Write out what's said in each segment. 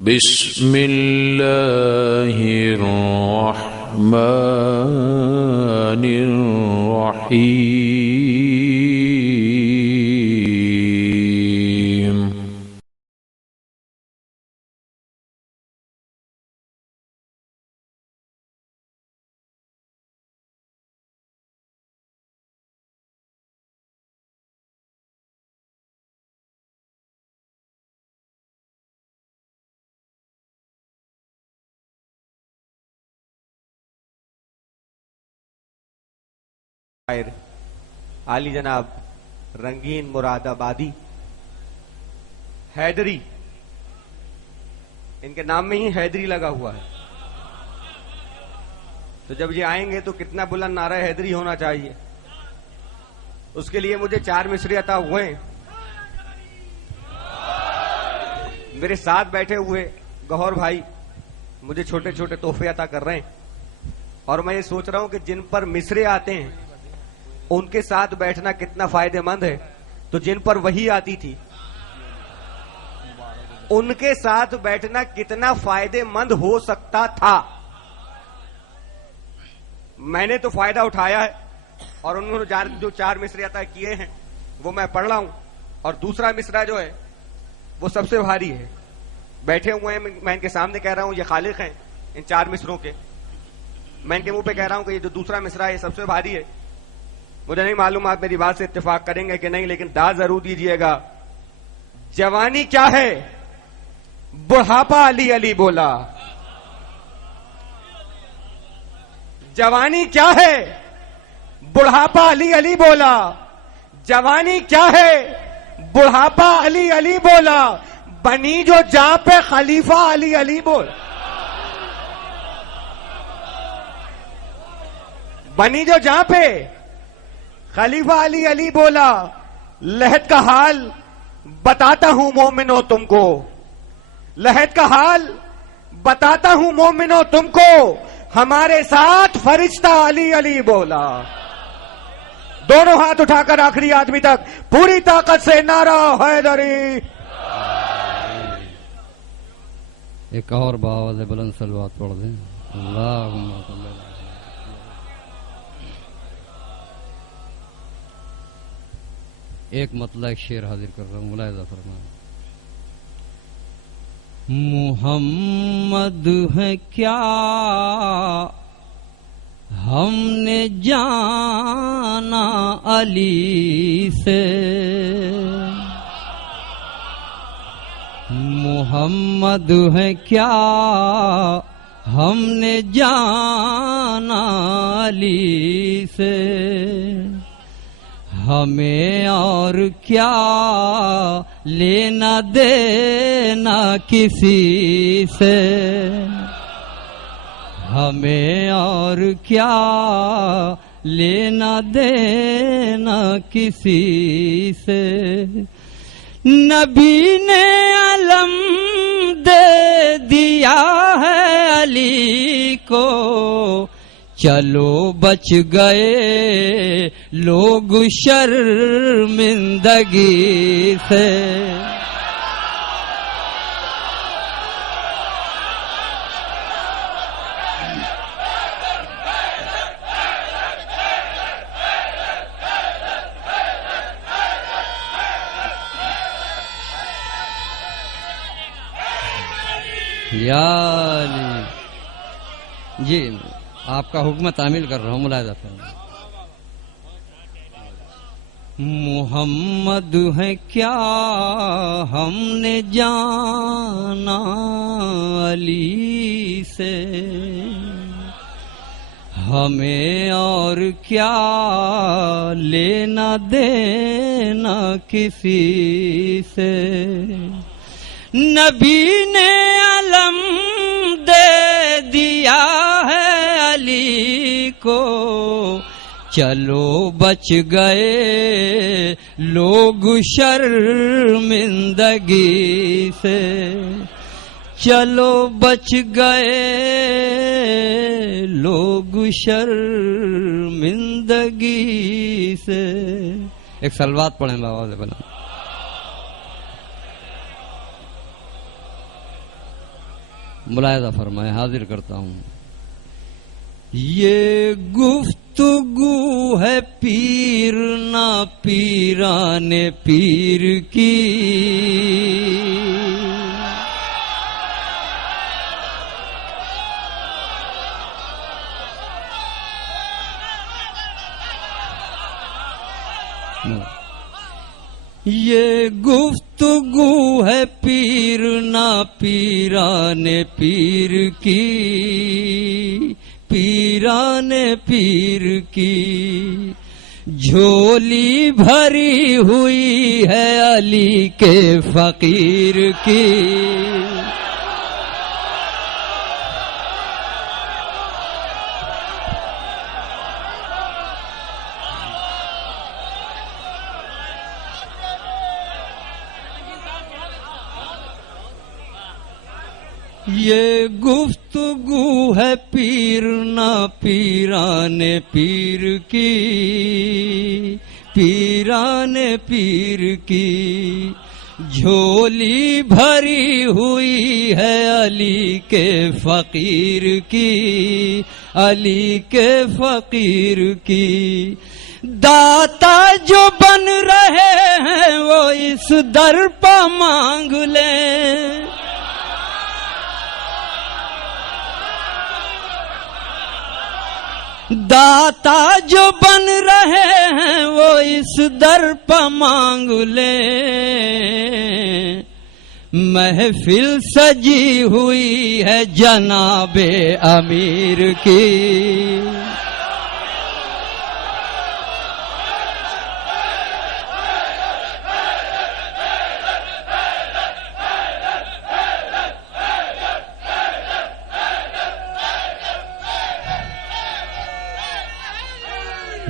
بسم اللہ الرحمن الرحیم عالی جناب رنگین مراد آبادی حیدری، ان کے نام میں ہی حیدری لگا ہوا ہے، تو جب یہ آئیں گے تو کتنا بلند نعرہ حیدری ہونا چاہیے. اس کے لیے مجھے 4 مصرے عطا ہوئے ہیں. میرے ساتھ بیٹھے ہوئے گوہر بھائی مجھے چھوٹے چھوٹے تحفے عطا کر رہے ہیں، اور میں یہ سوچ رہا ہوں کہ جن پر مصرے آتے ہیں ان کے ساتھ بیٹھنا کتنا فائدہ مند ہے. تو جن پر وحی آتی تھی ان کے ساتھ بیٹھنا کتنا فائدہ مند ہو سکتا تھا. میں نے تو فائدہ اٹھایا ہے، اور انہوں نے جو 4 مصرے عطا کیے ہیں وہ میں پڑھ رہا ہوں. اور دوسرا مصرع جو ہے وہ سب سے بھاری ہے. بیٹھے ہوئے ہیں، میں ان کے سامنے کہہ رہا ہوں یہ خالق ہیں ان 4 مصروں کے. میں ان کے منہ پہ کہہ رہا ہوں کہ یہ جو دوسرا مصرع ہے یہ سب سے بھاری ہے. مجھے نہیں معلوم آپ میری بات سے اتفاق کریں گے کہ نہیں، لیکن دا ضرور دیجئے گا. جوانی کیا ہے بڑھاپا علی علی بولا. جوانی کیا ہے بڑھاپا علی علی بولا. جوانی کیا ہے بڑھاپا علی علی بولا. بنی جو جہاں پہ خلیفہ علی علی بولا. بنی جو جہاں پہ خلیفہ علی علی بولا. لہد کا حال بتاتا ہوں مومنو تم کو. لہد کا حال بتاتا ہوں مومنو تم کو. ہمارے ساتھ فرشتہ علی علی بولا. دونوں ہاتھ اٹھا کر آخری آدمی تک پوری طاقت سے نعرہ حیدری. ایک اور باواز بلند صلوات پڑھ دیں. اللہم صلی اللہ. ایک مطلع ایک شعر حاضر کر رہا ہوں، ملاحظہ فرمائیں. محمد ہے کیا ہم نے جانا علی سے. محمد ہے کیا ہم نے جانا علی سے. ہمیں اور کیا لینا دینا کسی سے. ہمیں اور کیا لینا دینا کسی سے. نبی نے علم دے دیا ہے علی کو. چلو بچ گئے لوگ شرمندگی سے. یعنی جی آپ کا حکم تعمیل کر رہا ہوں، ملاحظہ فرمائیں. محمد ہے کیا ہم نے جانا علی سے. ہمیں اور کیا لینا دینا کسی سے. نبی نے علم دے دیا ہے علی کو. چلو بچ گئے لوگ شرمندگی سے. چلو بچ گئے لوگ شرمندگی سے. ایک سلوات پڑھیں بابا سے بنا. ملاحظہ فرمائے، حاضر کرتا ہوں. یہ گفتگو ہے پیر نہ پیران پیر کی، یہ گفتگو ہے پیر نہ پیران پیر کی، پیران پیر کی. جھولی بھری ہوئی ہے علی کے فقیر کی. یہ گفتگو ہے پیر نہ پیران پیر کی، پیران پیر کی. جھولی بھری ہوئی ہے علی کے فقیر کی، علی کے فقیر کی. داتا جو بن رہے ہیں وہ اس در پہ مانگ لیں، داتا جو بن رہے ہیں وہ اس در پہ مانگ لیں. محفل سجی ہوئی ہے جناب امیر کی.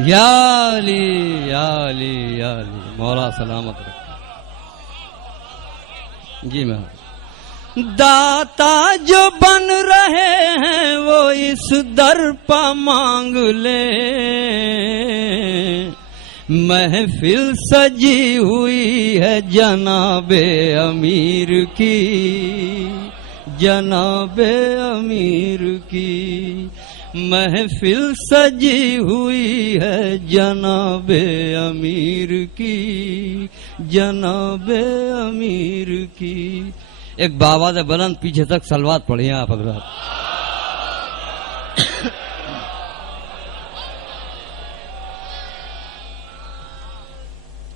یا علی یا علی یا علی، مولا سلامت رکھے. جی میں داتا جو بن رہے ہیں وہ اس در پہ مانگ لیں. محفل سجی ہوئی ہے جناب امیر کی، جناب امیر کی. محفل سجی ہوئی ہے جناب امیر کی، جناب امیر کی. ایک بآواز بلند پیچھے تک صلوات پڑھیں آپ حضرات.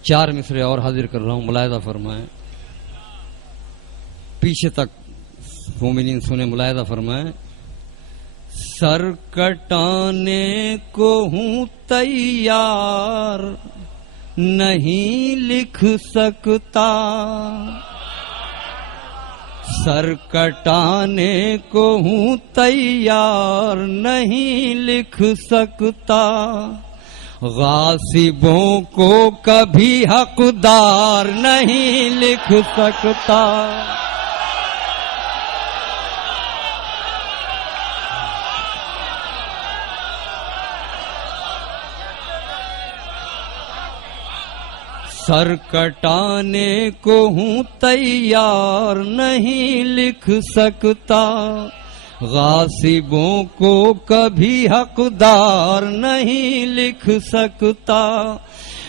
چار مصرے اور حاضر کر رہا ہوں، ملاحظہ فرمائیں. پیچھے تک مومنین سنیں، ملاحظہ فرمائیں. سر کٹانے کو ہوں تیار، نہیں لکھ سکتا. سر کٹانے کو ہوں تیار، نہیں لکھ سکتا. غاصبوں کو کبھی حقدار نہیں لکھ سکتا. سر کٹانے کو ہوں تیار، نہیں لکھ سکتا. غاصبوں کو کبھی حقدار نہیں لکھ سکتا.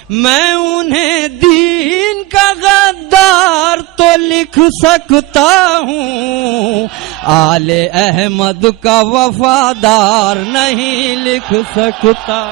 میں انہیں دین کا غدار تو لکھ سکتا ہوں، آل احمد کا وفادار نہیں لکھ سکتا.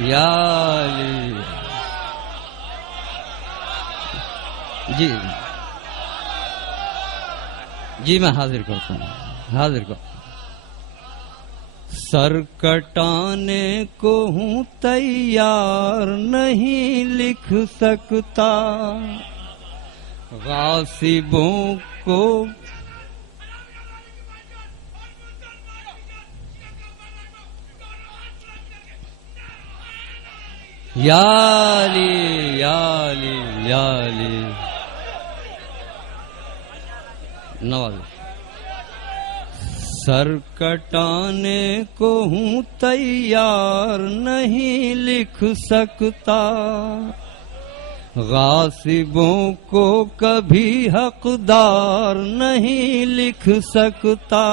یا علی. جی جی میں حاضر کرتا ہوں، حاضر کر. سر کٹانے کو ہوں تیار، نہیں لکھ سکتا. غاصبوں کو یا علی یا علی یا علی. نواز سر کٹانے کو ہوں تیار نہیں لکھ سکتا غاصبوں کو کبھی حقدار نہیں لکھ سکتا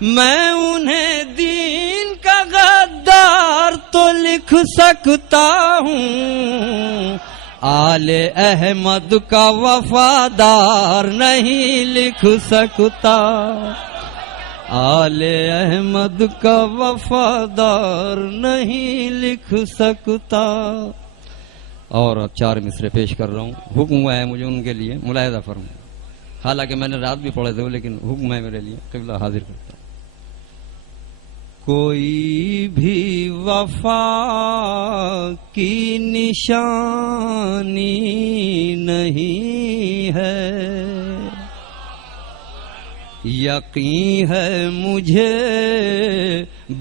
میں انہیں دین کا غدار تو لکھ سکتا ہوں آل احمد کا وفادار نہیں لکھ سکتا آل احمد کا وفادار نہیں لکھ سکتا. اور 4 مصرے پیش کر رہا ہوں. حکم ہوا ہے مجھے ان کے لیے ملاحظہ فرمائیں. حالانکہ میں نے رات بھی پڑھے تھے لیکن حکم ہے میرے لیے. قبلہ حاضر کرتا ہوں. کوئی بھی وفا کی نشانی نہیں ہے یقین ہے مجھے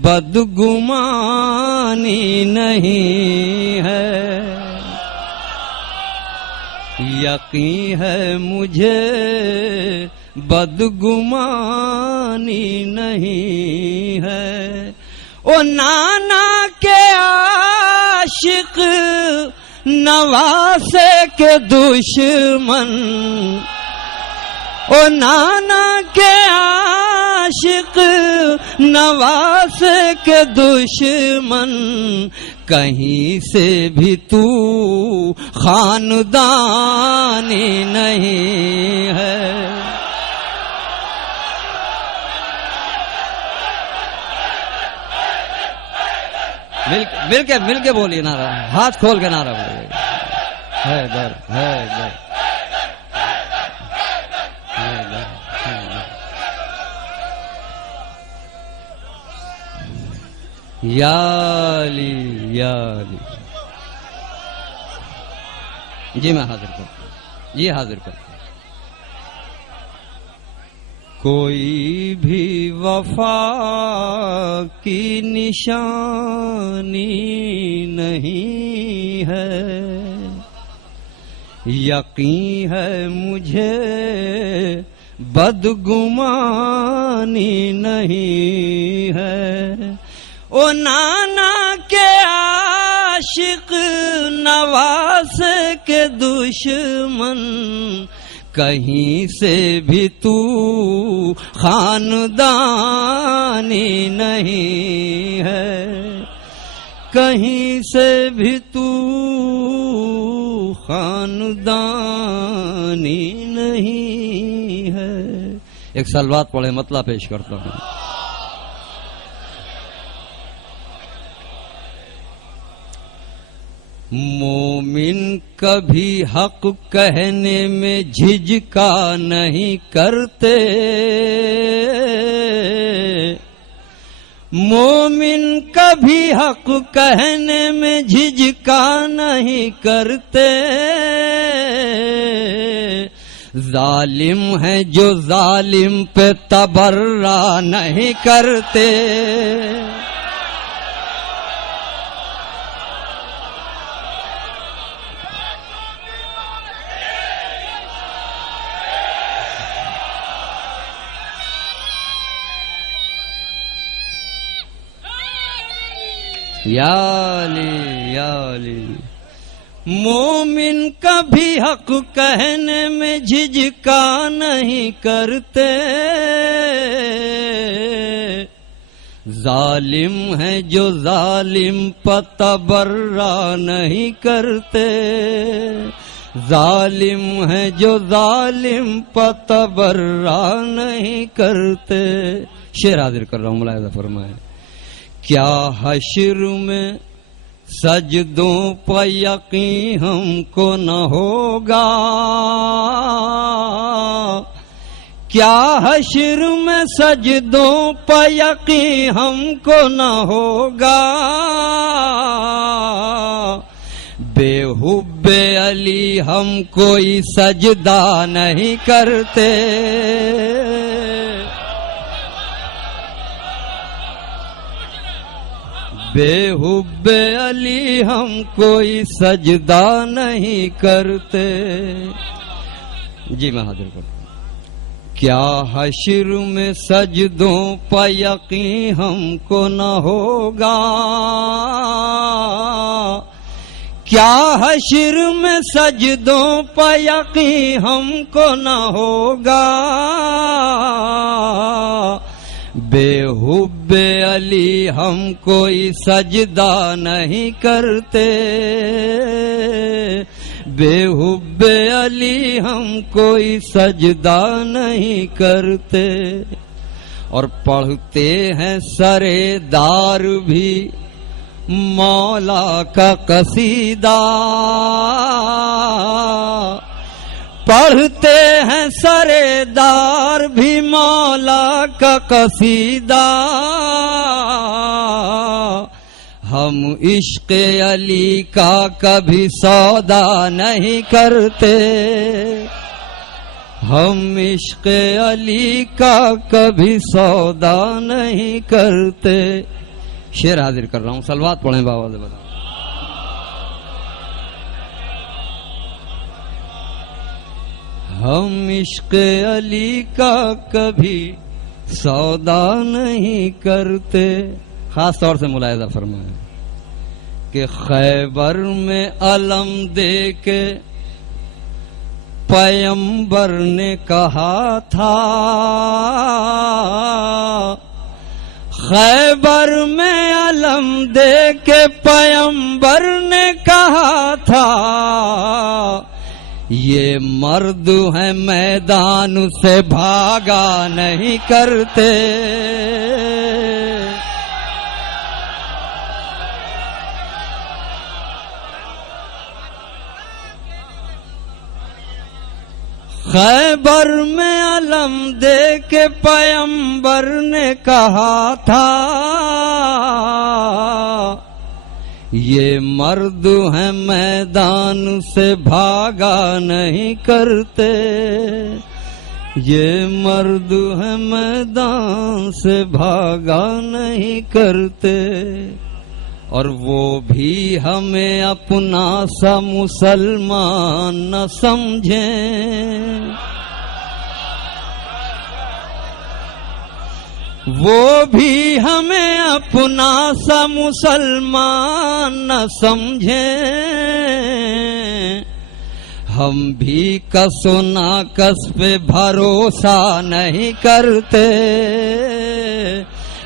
بدگمانی نہیں ہے یقین ہے مجھے بدگمانی نہیں ہے. او نانا کے عاشق نواسے کے دشمن او نانا کے عاشق نواسے کے دشمن کہیں سے بھی تو خاندانی نہیں ہے. مل کے بولیے نعرہ ہاتھ کھول کے نعرہ بولیے. حیدر حیدر یا علی یا علی. جی میں حاضر کرتا ہوں. جی حاضر کرتا ہوں. کوئی بھی وفا کی نشانی نہیں ہے یقین ہے مجھے بدگمانی نہیں ہے. او نانا کے عاشق نواز کے دشمن کہیں سے بھی تو خاندانی نہیں ہے کہیں سے بھی تو خاندانی نہیں ہے. ایک سلوات پڑھے مطلب پیش کرتا ہوں. مومن کبھی حق کہنے میں جھجکا نہیں کرتے مومن کبھی حق کہنے میں جھجکا نہیں کرتے ظالم ہے جو ظالم پہ تبرہ نہیں کرتے یا علی یا علی. مومن کبھی حق کہنے میں جھجکا نہیں کرتے ظالم ہے جو ظالم پر تبرہ نہیں کرتے ظالم ہے جو ظالم پر تبرہ نہیں کرتے. شعر حاضر کر رہا ہوں ملاحظہ فرمائے. کیا حشر میں سجدوں پہ یقین ہم کو نہ ہوگا کیا حشر میں سجدوں پہ یقین ہم کو نہ ہوگا بے حب علی ہم کوئی سجدہ نہیں کرتے بے حب علی ہم کوئی سجدہ نہیں کرتے. جی میں حاضر کرتا ہوں. کیا حشر میں سجدوں پہ یقین ہم کو نہ ہوگا، کیا حشر میں سجدوں پہ یقین ہم کو نہ ہوگا، بے حب علی ہم کوئی سجدہ نہیں کرتے، بے حب علی ہم کوئی سجدہ نہیں کرتے، اور پڑھتے ہیں سرے دار بھی مولا کا قصیدہ، پڑھتے ہیں سرے دار بھی مولا کا قصیدہ، ہم عشق علی کا کبھی سودا نہیں کرتے، ہم عشق علی کا کبھی سودا نہیں کرتے۔ شعر حاضر کر رہا ہوں، صلوات پڑھیں بابا سے بتا۔ ہم عشق علی کا کبھی سودا نہیں کرتے۔ خاص طور سے ملاحظہ فرمائیں کہ خیبر میں علم دے کے پیغمبر نے کہا تھا، خیبر میں علم دے کے پیغمبر نے کہا تھا، یہ مرد ہیں میدان سے بھاگا نہیں کرتے، خیبر میں علم دے کے پیغمبر نے کہا تھا، یہ مرد ہیں میدان سے بھاگا نہیں کرتے، یہ مرد ہیں میدان سے بھاگا نہیں کرتے، اور وہ بھی ہمیں اپنا سا مسلمان نہ سمجھیں، وہ بھی ہمیں اپنا سا مسلمان نہ سمجھیں، ہم بھی کس و ناکس پہ بھروسہ نہیں کرتے،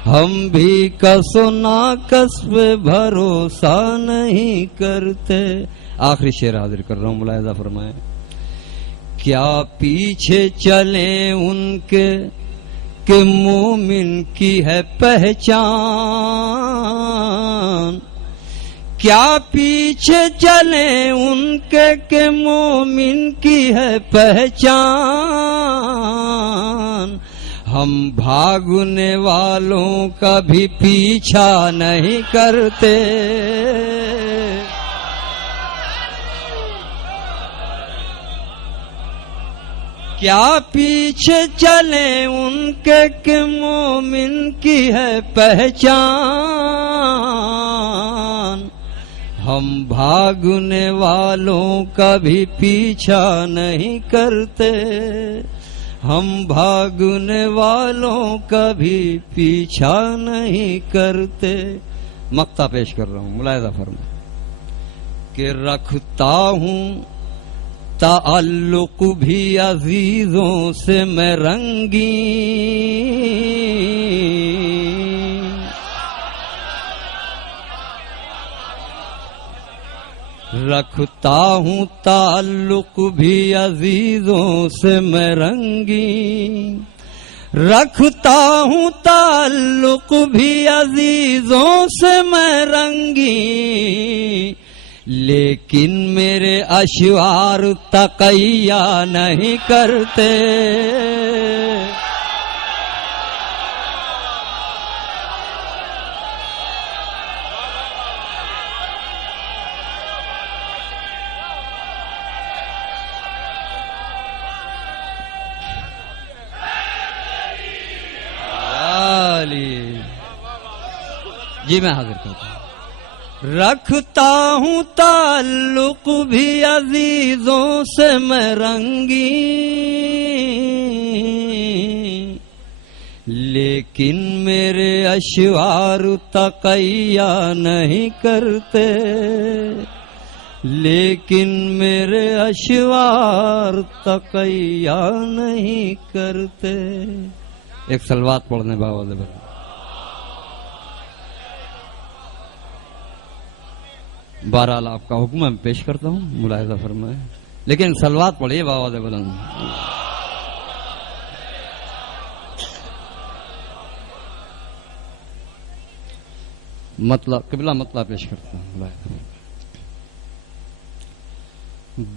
ہم بھی کس و ناکس پہ بھروسہ نہیں کرتے۔ آخری شعر حاضر کر رہا ہوں، ملاحظہ فرمائیں۔ کیا پیچھے چلیں ان کے کہ مومن کی ہے پہچان، کیا پیچھے چلیں ان کے کہ مومن کی ہے پہچان، ہم بھاگنے والوں کا بھی پیچھا نہیں کرتے، کیا پیچھے چلیں ان کے کہ مومن کی ہے پہچان، ہم بھاگنے والوں کا بھی پیچھا نہیں کرتے، ہم بھاگنے والوں کا بھی پیچھا نہیں کرتے۔ مقطع پیش کر رہا ہوں، ملاحظہ فرمائیں کہ رکھتا ہوں تعلق بھی عزیزوں سے میں رنگین، رکھتا ہوں تعلق بھی عزیزوں سے میں رنگین، رکھتا ہوں تعلق بھی عزیزوں سے میں رنگین، لیکن میرے اشعار تقیہ نہیں کرتے، جی میں حاضر کرتا ہوں۔ رکھتا ہوں تعلق بھی عزیزوں سے میں رنگین، لیکن میرے اشعار تقیا نہیں کرتے، لیکن میرے اشعار تقیا نہیں کرتے. ایک سلوات پڑھنے بابا دے بھائی. بہرحال آپ کا حکم میں پیش کرتا ہوں، ملاحظہ فرمائے، لیکن سلوات پڑھیے بابا دے بلند. مطلب قبلہ مطلب پیش کرتا ہوں.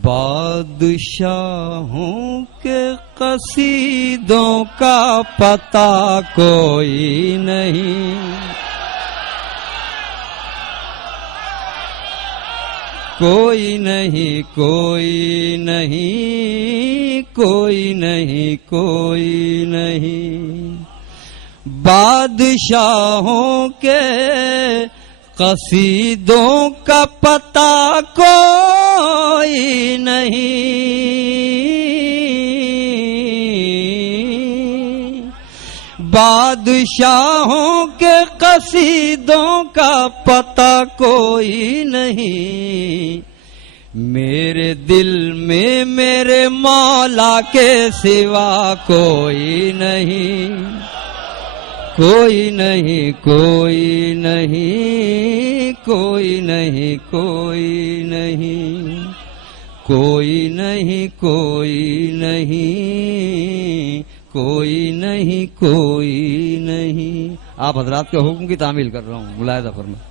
بادشاہوں کے قصیدوں کا پتہ کوئی نہیں، کوئی نہیں، کوئی نہیں، کوئی نہیں، کوئی نہیں. بادشاہوں کے قصیدوں کا پتہ کوئی نہیں، بادشاہوں کے قصیدوں کا پتہ کوئی نہیں. میرے دل میں میرے مولا کے سوا کوئی نہیں، کوئی نہیں، کوئی نہیں، کوئی نہیں، کوئی نہیں، کوئی نہیں، کوئی نہیں، کوئی نہیں، کوئی نہیں. آپ حضرات کے حکم کی تعمیل کر رہا ہوں، ملاحظہ فرمائیں.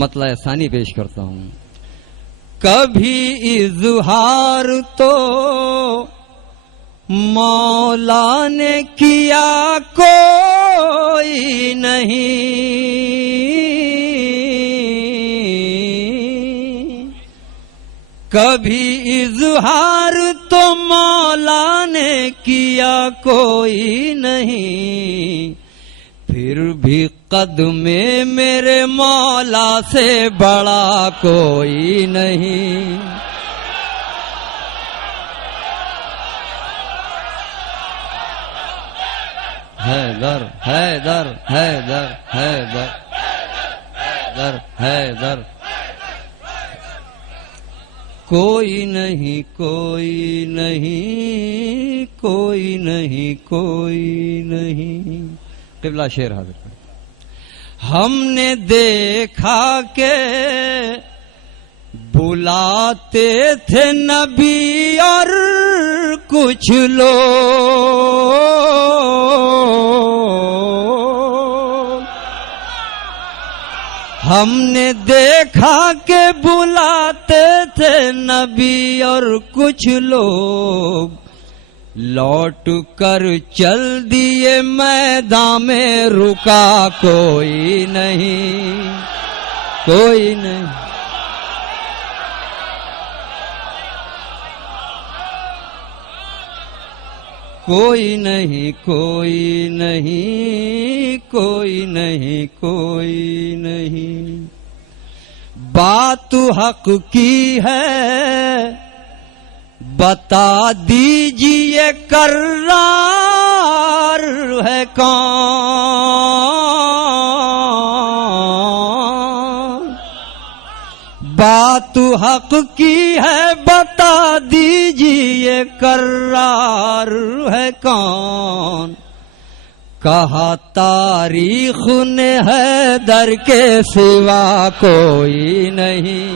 مطلع ثانی پیش کرتا ہوں. کبھی اظہار تو مولا نے کیا کوئی نہیں، کبھی اظہار تو مولا نے کیا کوئی نہیں. پھر بھی قدم میرے مولا سے بڑا کوئی نہیں. حیدر حیدر حیدر حیدر حیدر حیدر. کوئی نہیں، کوئی نہیں، کوئی نہیں، کوئی نہیں. قبلہ شعر حاضر کر. ہم نے دیکھا کہ بلاتے تھے نبی اور کچھ لوگ، ہم نے دیکھا کہ بلاتے تھے نبی اور کچھ لوگ، لوٹ کر چل دیے میدان میں رکا کوئی نہیں، کوئی نہیں. کوئی نہیں، کوئی نہیں، کوئی نہیں، کوئی نہیں. بات حق کی ہے بتا دیجئے کرار ہے کون، بات حق کی ہے بتا دیجئے کرار ہے کون. کہا تاریخ نے حیدر کے سوا کوئی نہیں.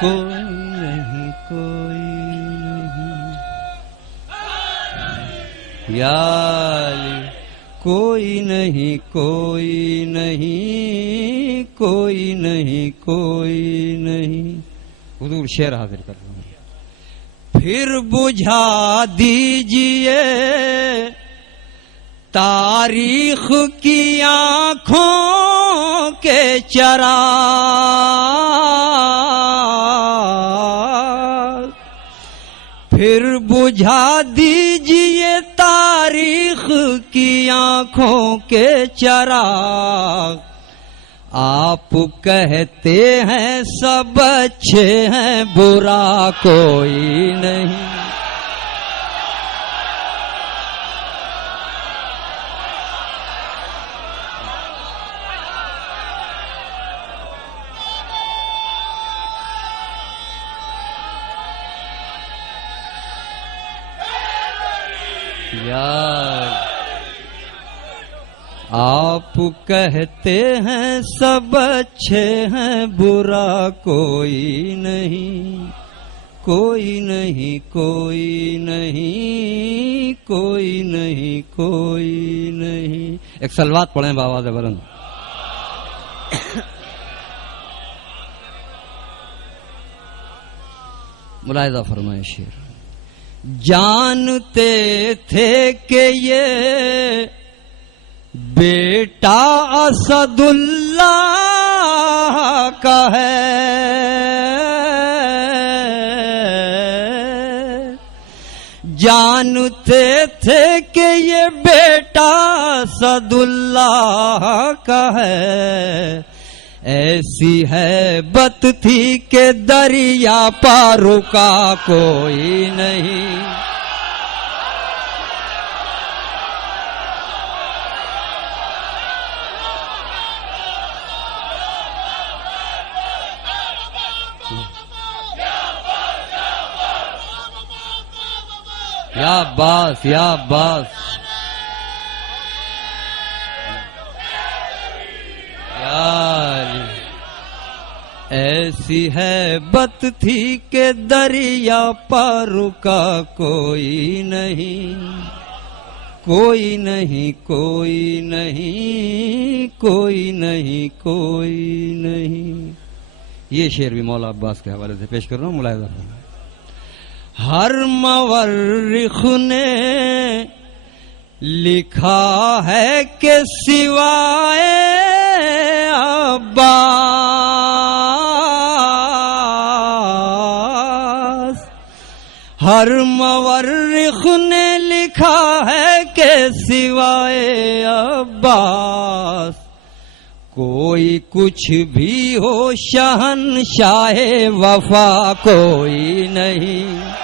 کوئی نہیں، کوئی نہیں. یا علی. کوئی نہیں، کوئی نہیں، کوئی نہیں، کوئی نہیں. حضور شعر حاضر کر رہا ہوں. پھر بجھا دیجئے تاریخ کی آنکھوں کے چراغ، پھر بجھا دیجئے تاریخ کی آنکھوں کے چراغ. آپ کہتے ہیں سب اچھے ہیں برا کوئی نہیں. آپ کہتے ہیں سب اچھے ہیں برا کوئی نہیں. کوئی نہیں کوئی نہیں کوئی نہیں کوئی نہیں. ایک سلوات پڑھیں بآواز بلند. ملاحظہ فرمائیں شیر. جانتے تھے کہ یہ بیٹا اسد اللہ کا ہے. جانتے تھے کہ یہ بیٹا اسد اللہ کا ہے. ایسی ہے بت تھی کہ دریا پار رکا کوئی نہیں. یا عباس یا عباس ایسی ہے بت تھی کہ دریا پر رکا کوئی نہیں. کوئی نہیں کوئی نہیں کوئی نہیں کوئی نہیں. یہ شعر بھی مولا عباس کے حوالے سے پیش کر رہا ہوں. ملاحظہ کرنا. ہر مورخ نے لکھا ہے کہ سوائے عباس. ہر مورخ نے لکھا ہے کہ سوائے عباس کوئی کچھ بھی ہو شہنشاہ وفا کوئی نہیں.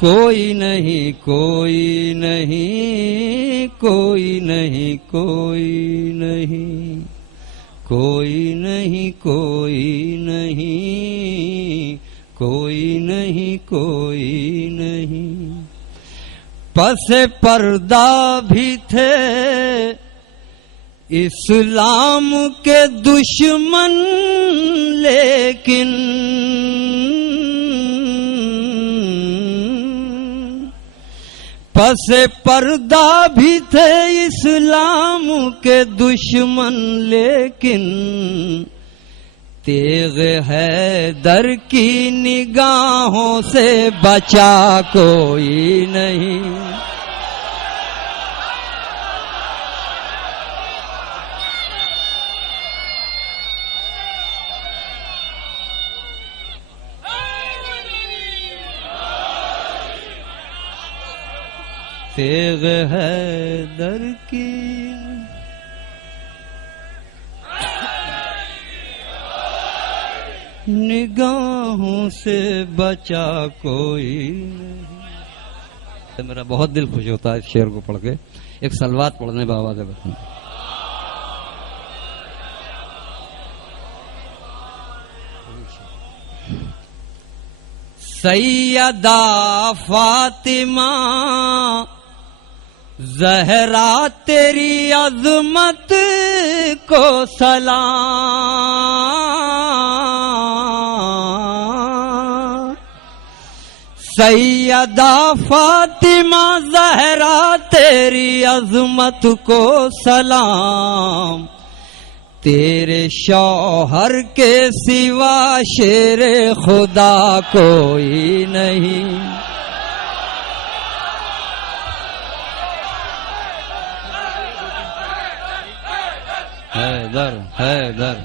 کوئی نہیں کوئی نہیں کوئی نہیں کوئی نہیں کوئی نہیں کوئی نہیں کوئی نہیں کوئی نہیں. پس پردہ بھی تھے اسلام کے دشمن لیکن پس پردہ بھی تھے اسلام کے دشمن لیکن تیغ حیدر کی نگاہوں سے بچا کوئی نہیں. تیغ حیدر کی نگاہوں سے بچا کوئی نہیں. میرا بہت دل خوش ہوتا ہے اس شعر کو پڑھ کے. ایک سلوات پڑھنے بآواز بلند. سیدہ فاطمہ زہرا تیری عظمت کو سلام. سیدہ فاطمہ زہرا تیری عظمت کو سلام. تیرے شوہر کے سوا شیر خدا کوئی نہیں. حیدر حیدر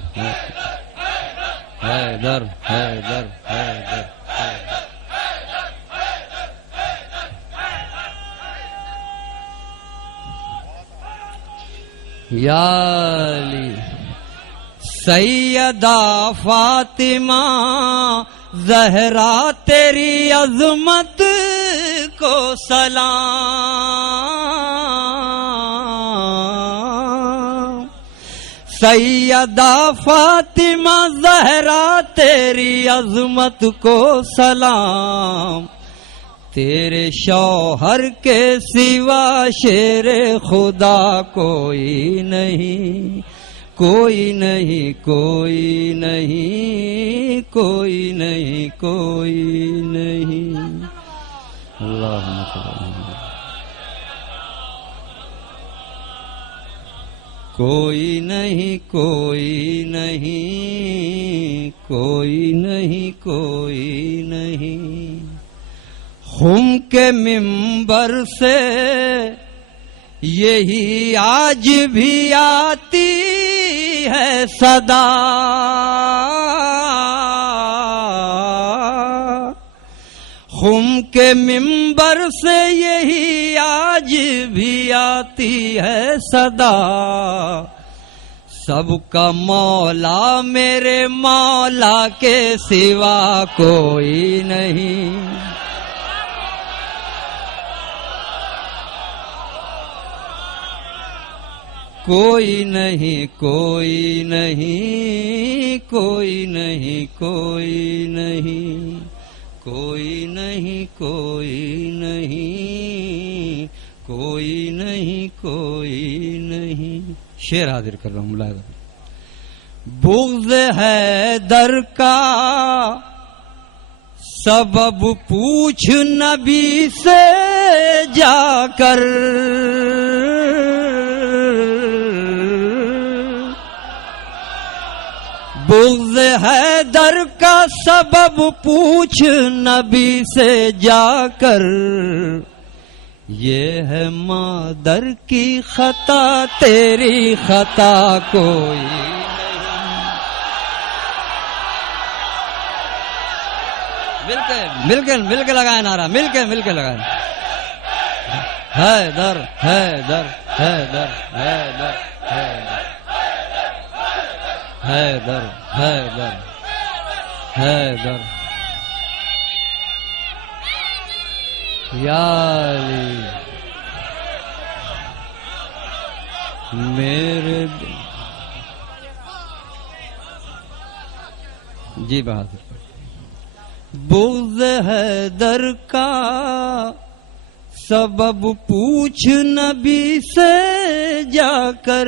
حیدر حیدر حیدر یا علی سیدہ فاطمہ زہرا تیری عظمت کو سلام، سیدہ فاطمہ زہرا تیری عظمت کو سلام، تیرے شوہر کے سوا شیر خدا کوئی نہیں، کوئی نہیں، کوئی نہیں، کوئی نہیں، کوئی نہیں۔ اللہم صل علی کوئی نہیں، کوئی نہیں، کوئی نہیں، کوئی نہیں۔ خم کے منبر سے یہی آج بھی آتی ہے صدا، خم کے منبر سے یہی آج بھی آتی ہے صدا، سب کا مولا میرے مولا کے سوا کوئی نہیں، کوئی نہیں، کوئی نہیں، کوئی نہیں، کوئی نہیں، کوئی نہیں، کوئی نہیں، کوئی نہیں، کوئی نہیں۔ شعر حاضر کر رہا ہوں ملاحظہ۔ بغض حیدر کا سبب پوچھ نبی سے جا کر، بغض حیدر کا سبب پوچھ نبی سے جا کر، یہ ہے مادر کی خطا تیری خطا کوئی نہیں۔ مل کے لگائے نعرہ، مل کے لگائے۔ حیدر حیدر حیدر حیدر حیدر حیدر حیدر حیدر یا علی میرے جی بہادر۔ بغض حیدر کا سبب پوچھ نبی سے جا کر،